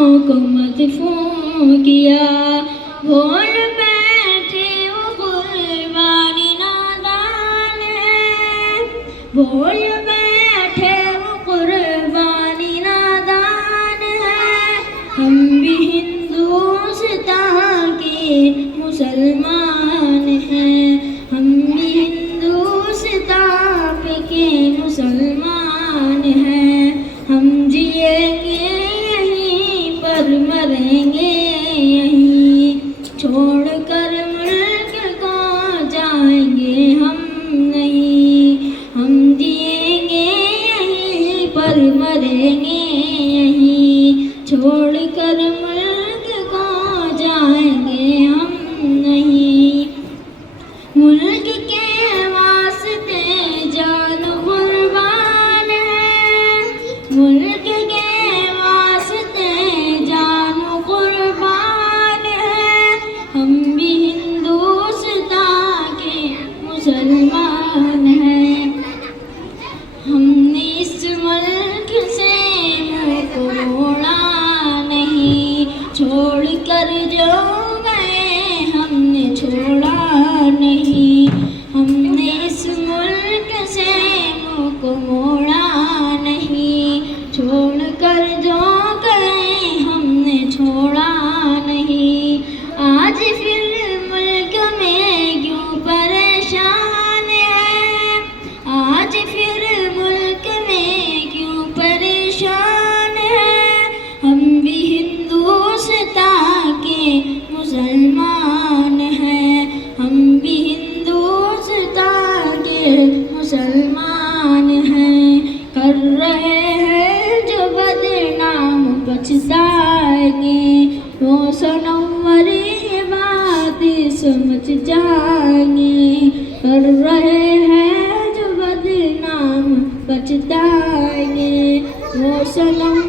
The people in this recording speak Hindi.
को मदफू किया। भूल बैठे वो कुर्बानी नादान है, भूल बैठे वो कुर्बानी नादान है। हम भी हिंदुस्तान के मुसलमान हैं, हम भी हिंदुस्तान के मुसलमान हैं। हम जिएंगे यहीं पर मरेंगे यहीं, छोड़कर मुल्क को जाएंगे हम नहीं। हम जिएंगे यहीं पर मरेंगे यहीं, छोड़कर मुल्क को जाएंगे हम नहीं। मुल्क के वास्ते जान कुर्बान है, मुल्क के वास्ते जान कुर्बान है। हम भी हिंदुस्तान के मुसलमान हैं। हमने इस मुल्क से मुँह को मोड़ा नहीं, छोड़ कर जो गए हमने छोड़ा नहीं। हमने इस मुल्क से मुँह को मोड़ा नहीं, छोड़ कर जो गए हमने छोड़ा नहीं। आज फिर मुल्क में क्यों परेशान है, आज फिर मुल्क में क्यों परेशान है। हम भी हिंदुस्तान के मुसलमान हैं, हम भी हिंदुस्तान के मुसलमान हैं। कर रहे हैं जो बदनाम पछताएंगे, वो सनवर ये बात समझ जाएंगे। कर रहे हैं जो बदनाम पछताएंगे, वो सनम